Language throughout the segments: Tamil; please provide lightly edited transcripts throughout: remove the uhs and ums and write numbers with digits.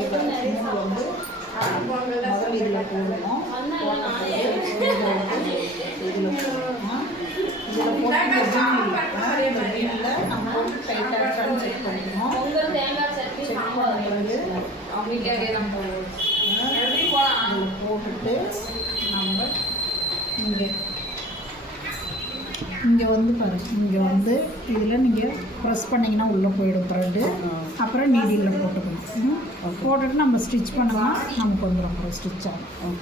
முதல் இதில் போடணும். இதில் போடணும். வீட்டில் நம்ம போட்டு டைட்டாக செக் பண்ணிக்கணும். செக் பண்ண பிறகு போட்டுட்டு நம்ம இங்கே வந்து பாருங்கள், இங்கே வந்து இதில் நீங்கள் ப்ரெஸ் பண்ணிங்கன்னா உள்ளே போயிடும் த்ரெட்டு. அப்புறம் நீடியில் போட்டுக்கணும். போட்டுட்டு நம்ம ஸ்டிச் பண்ணலாம், நமக்கு வந்துடும் அப்புறம் ஸ்டிச் ஆகும்.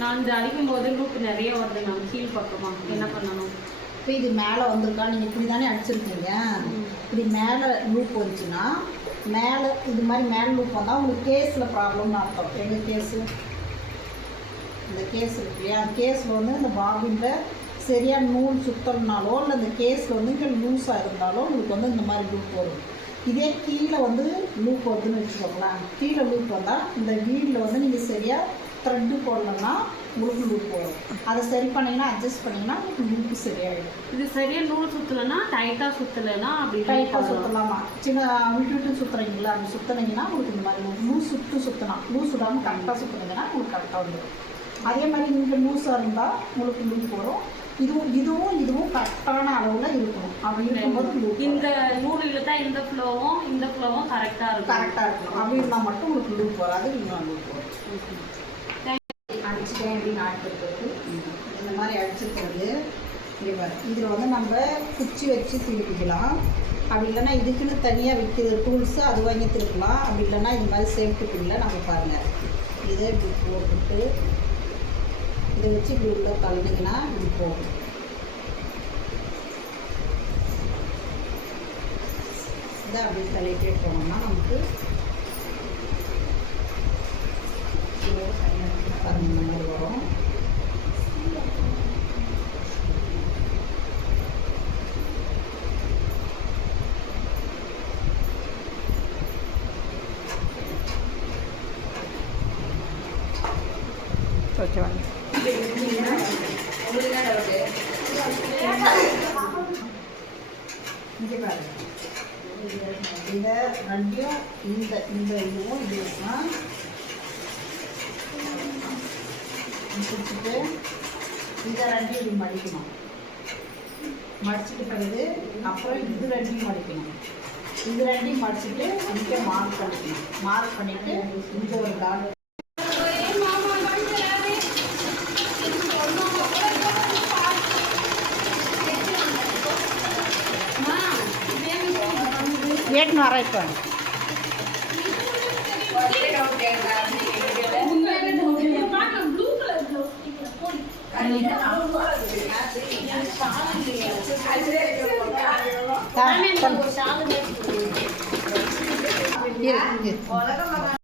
நான் இந்த அடிக்கும் போது லூப் நிறைய வருது மேம் கீழ் பக்கமாக, என்ன பண்ணணும்? இப்போ இது மேலே வந்திருக்கா, நீங்கள் இப்படி தானே அடிச்சிருக்கீங்க. இப்படி மேலே லூப் வந்துச்சுன்னா மேலே இது மாதிரி மேலே லூப் வந்தால் உங்களுக்கு கேஸில் ப்ராப்ளம்னு அர்த்தம். எங்கள் கேஸு இந்த கேஸ் இருக்கு இல்லையா, கேஸில் வந்து இந்த பாபினில் சரியாக நூல் சுத்தம்னாலோ இல்லை இந்த கேஸில் வந்து இங்கே லூஸாக இருந்தாலோ உங்களுக்கு வந்து இந்த மாதிரி லூப் வரும். இதே கீழே வந்து லூப் வருதுன்னு வச்சுக்கோங்களேன். கீழே லூப் வந்தால் இந்த வீடில் வந்து நீங்கள் சரியாக த்ரெட்டு போடலன்னா உங்களுக்கு லூப் வரும். அதை சரி பண்ணிங்கன்னா அட்ஜஸ்ட் பண்ணிங்கன்னா உங்களுக்கு லூப்பு சரியாயிடும். இது சரியாக நூல் சுற்றலைன்னா டைட்டாக சுற்றலைன்னா அப்படி டைட்டாக சுற்றலாமா, சின்ன விட்டு சுற்றுறீங்களா, அப்படி சுற்றுனீங்கன்னா உங்களுக்கு இந்த மாதிரி லூஸ் சுற்றலாம். லூஸ் விடாமல் கரெக்டாக சுற்றுனீங்கன்னா உங்களுக்கு கரெக்டாக வந்துடும். அதே மாதிரி இங்கே லூஸாக இருந்தால் உங்களுக்கு லூப் வரும். இதுவும் கரெக்டான அளவில் இருக்கணும். அப்படி இருக்கும்போது இந்த நூல் இழுத்தா இந்த ஃப்ளோவும் கரெக்டாக இருக்கணும். அப்படி இருந்தால் மட்டும் உங்களுக்கு லூப் வராது, இன்னும் லூப் வரும். அடிச்சுட்டேன் அப்படின்னு ஆட்டுறது இந்த மாதிரி அடிச்சுக்கிறது. இதில் வந்து நம்ம குச்சி வச்சு திருப்பிக்கலாம். அப்படி இல்லைன்னா இதுக்குன்னு தனியாக விற்கிற டூல்ஸு அது வாங்கி திருப்பலாம். அப்படி இல்லைன்னா இது மாதிரி சேஃப்டி பின்னில் நம்ம பாருங்கள் இதை இப்படி போட்டுட்டு இதை வச்சு இப்படி உள்ள தள்ளினீங்கன்னா இப்படி போகும். இதை அப்படி தள்ளிட்டே போனோம்னா நமக்கு இந்த மாதிரி வரும். இங்கே பாருங்க, இந்த ரெண்டையும் இந்த இதுவும் இதுதான் பிடிச்சிட்டு இதை ரெண்டையும் இப்படி மடிக்கணும். மடிச்சுட்டு பிறகு அப்புறம் இது ரெண்டையும் மடிக்கணும். இது ரெண்டையும் மடிச்சுட்டு இங்கே மார்க் பண்ணிக்கணும். மார்க் பண்ணிவிட்டு இங்கே ஒரு டாட் ஏட்டுன்னு வர இப்போ